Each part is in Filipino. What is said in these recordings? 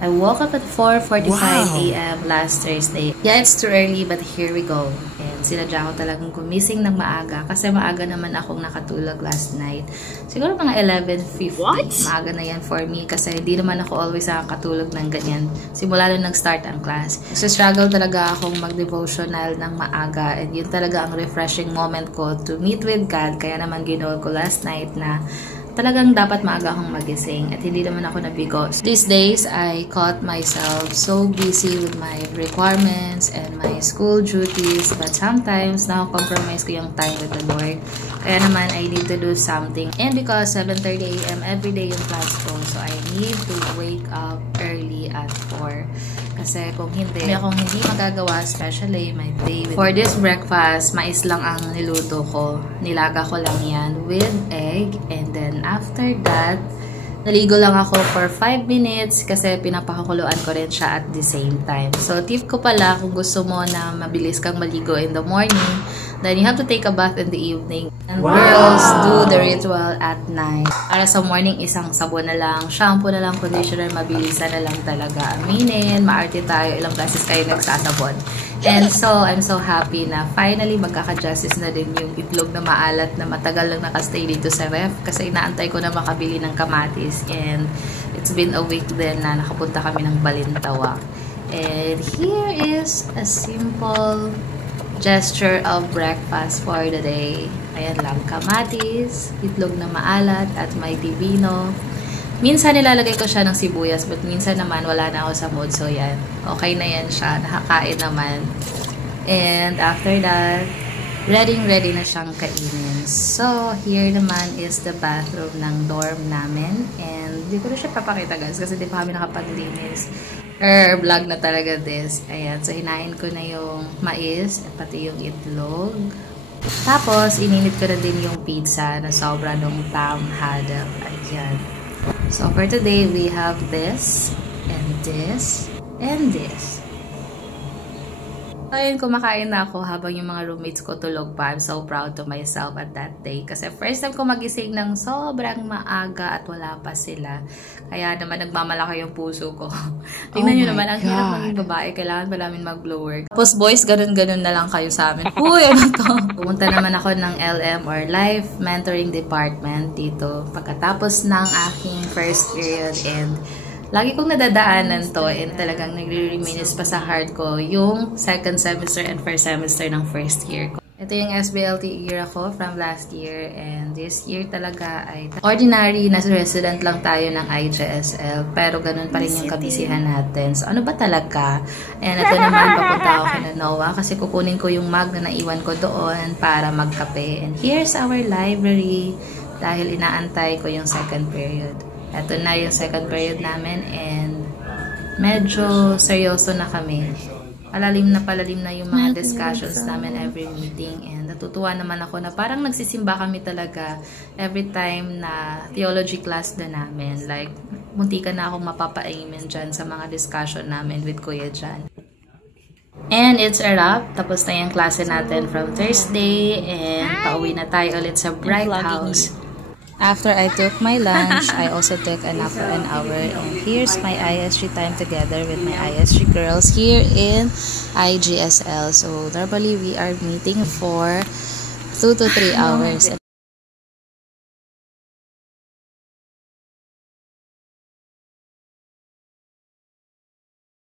I woke up at 4:45 a.m. last Thursday. Yeah, it's too early but here we go. And sinadya ko talagang gumising ng maaga kasi maaga naman akong nakatulog last night. Siguro mga 11:50. Maaga na yan for me kasi di naman ako always nakakatulog ng ganyan. Simula nung nag-start ang class. So struggle talaga akong mag-devotional ng maaga and yun talaga ang refreshing moment ko to meet with God. Kaya naman ginawa ko last night na talagang dapat maaga akong magising at hindi naman ako nabigo. These days, I caught myself so busy with my requirements and my school duties but sometimes na-compromise ko yung time with the Lord. Kaya naman, I need to do something. And because 7:30 a.m. everyday yung class ko, so I need to wake up early at 4. Kasi kung hindi, may akong hindi magagawa, especially my day. For this breakfast, mais lang ang niluto ko. Nilaga ko lang yan with egg. And then after that, naligo lang ako for 5 minutes kasi pinapakukuluan ko rin siya at the same time. So tip ko pala kung gusto mo na mabilis kang maligo in the morning, then you have to take a bath in the evening. And girls do the ritual at night. Para sa morning, isang sabon na lang, shampoo na lang, conditioner, mabilisan na lang talaga. Aminin, maarte tayo, ilang beses kayo nagsasabon. And so, I'm so happy na finally magkaka-justice na din yung itlog na maalat na matagal lang nakastay dito sa ref kasi inaantay ko na makabili ng kamatis. And it's been a week din na nakapunta kami ng Balintawak. And here is a simple gesture of breakfast for the day. Ayan lang, kamatis, itlog na maalat, at may tibino. Minsan nilalagay ko siya ng sibuyas, but minsan naman wala na ako sa mood. So yan, okay na yan siya, nakakain naman. And after that, ready na siyang kainin. So, here naman is the bathroom ng dorm namin. And di ko na siya papakita guys, kasi di pa kami nakapaglinis. Vlog na talaga this. Ayan. So, hinain ko na yung mais at pati yung itlog. Tapos, ininit ko na din yung pizza na sobra nung tamhada. Ayan. So, for today, we have this, and this, and this. Ayun, kumakain na ako habang yung mga roommates ko tulog pa. I'm so proud to myself at that day. Kasi first time ko magising ng sobrang maaga at wala pa sila. Kaya naman nagmamalaki yung puso ko. Tingnan nyo naman, ang hirap maging babae. Kailangan pa namin mag-blower. Tapos boys, ganun-ganun na lang kayo sa amin. Uy, ano to? Pumunta naman ako ng LM or Life Mentoring Department dito. Pagkatapos ng aking first period and lagi kong nadadaanan to and talagang nagre-reminisce pa sa heart ko yung second semester and first semester ng first year ko. Ito yung SBLT era ko from last year and this year talaga ay ordinary na resident lang tayo ng IJSL pero ganun pa rin yung kabisihan natin. So ano ba talaga? And ito naman papunta ako kina Noah kasi kukunin ko yung mug na naiwan ko doon para magkape. And here's our library dahil inaantay ko yung second period. Ito na yung second period namin and medyo seryoso na kami. Palalim na yung mga discussions namin every meeting and natutuwa naman ako na parang nagsisimba kami talaga every time na theology class na namin. Like, muntikan na akong mapapa-amen dyan sa mga discussion namin with Kuya Jan. And it's a wrap. Tapos na yung klase natin from Thursday and pauwi na tayo ulit sa Bright House. After I took my lunch, I also took a nap for an hour. And here's my ISG time together with my ISG girls here in IGSL. So normally we are meeting for 2 to 3 hours.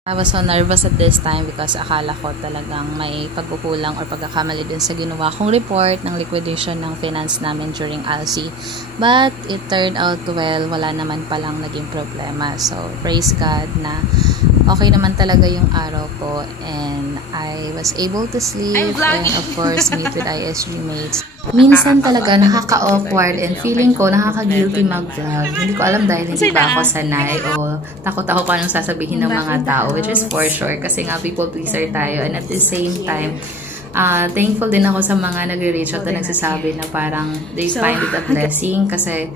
I was so nervous at this time because akala ko talagang may pagkukulang or pagkakamali din sa ginawa kong report ng liquidation ng finance namin during ALSI. But it turned out well, wala naman palang naging problema. So praise God na okay naman talaga yung araw ko and I was able to sleep and of course meet with ISG mates. Minsan talaga nakaka-awkward and feeling ko nakaka-guilty mag-vlog. Hindi ko alam dahil hindi ba ako sanay o takot ako kung anong sasabihin ng mga tao, which is for sure kasi nga people pleaser tayo and at the same time thankful din ako sa mga nagre-reach out na nagsasabi na parang they find it a blessing kasi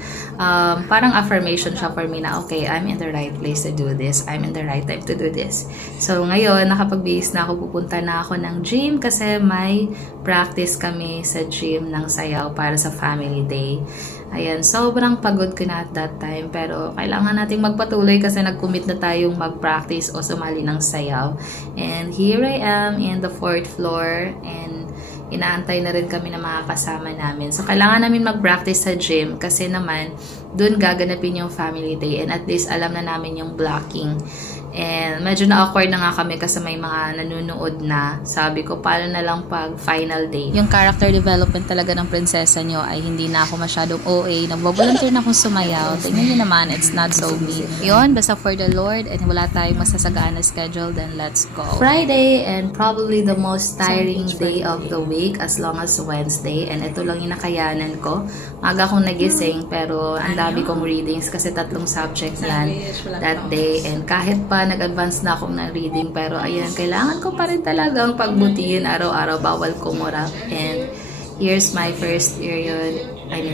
parang affirmation siya for me na okay, I'm in the right place to do this. I'm in the right time to do this. So ngayon, nakapagbihis na ako, pupunta na ako ng gym kasi may practice kami sa gym ng sayaw para sa family day. Ayan, sobrang pagod ko na at that time. Pero kailangan nating magpatuloy kasi nag-commit na tayong mag-practice o sumali ng sayaw. And here I am in the 4th floor and inaantay na rin kami ng mga kasama namin. So, kailangan namin mag-practice sa gym kasi naman, dun gaganapin yung family day and at least alam na namin yung blocking. And medyo na-awkward na nga kami kasi may mga nanonood na. Sabi ko, paano na lang pag final day? Yung character development talaga ng prinsesa nyo ay hindi na ako masyadong OA. Nagbo-volunteer na akong sumayaw. Tingnan nyo naman, it's not so me. Yun, basta for the Lord and wala tayong masasagaan na schedule, then let's go. Friday and probably the most tiring day of the week as long as Wednesday. And ito lang yung nakayanan ko. Maga akong nagising pero ang dami kong readings kasi 3 subjects yan that day. And kahit pa nag-advance na akong na reading pero ayan, kailangan ko pa rin talagang pagbutihin araw-araw, bawal kumura. And here's my first period,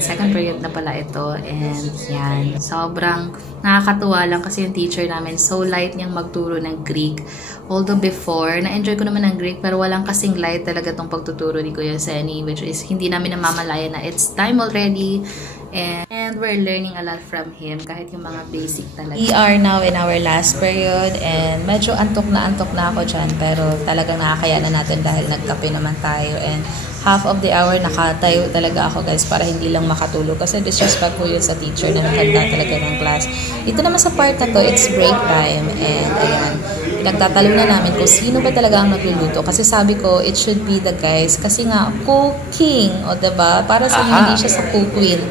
second period na pala ito. And yan, sobrang nakakatuwa lang kasi yung teacher namin, so light niyang magturo ng Greek. Although before, na-enjoy ko naman ng Greek pero walang kasing light talaga tong pagtuturo ni Kuya Senny, which is hindi namin namamalaya na it's time already. And we're learning a lot from him, kahit yung mga basic talaga. We are now in our last period and medyo antok na ako dyan pero talagang nakakayanan natin dahil nagkape naman tayo and half of the hour nakatayo talaga ako guys para hindi lang makatulog kasi disrespectful yun sa teacher na nakanda talaga ng class. Ito naman sa part na to, it's break time and ayan, pinagtatalo na namin kung sino ba talaga ang nagluluto kasi sabi ko it should be the guys kasi nga cooking, o diba? Para sa hindi siya sa cook queen.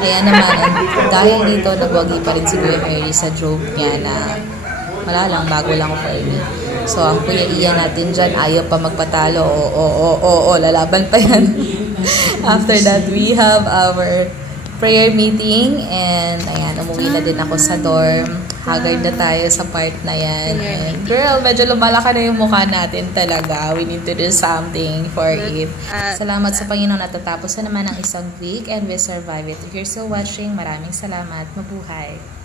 Ayan naman, and dahil dito nagwagi pa rin si Kuya Mary sa joke niya na wala lang, bago lang for me. So, ang Kuya Ian natin dyan, ayaw pa magpatalo. Lalaban pa yan. After that, we have our prayer meeting. And, ayan, umuwi na din ako sa dorm. Haggard na tayo sa part na yan. And, girl, medyo lumalaki na yung mukha natin talaga. We need to do something for it. Salamat sa Panginoon, natatapos na naman ang isang week and we survive it. If you're still watching, maraming salamat. Mabuhay.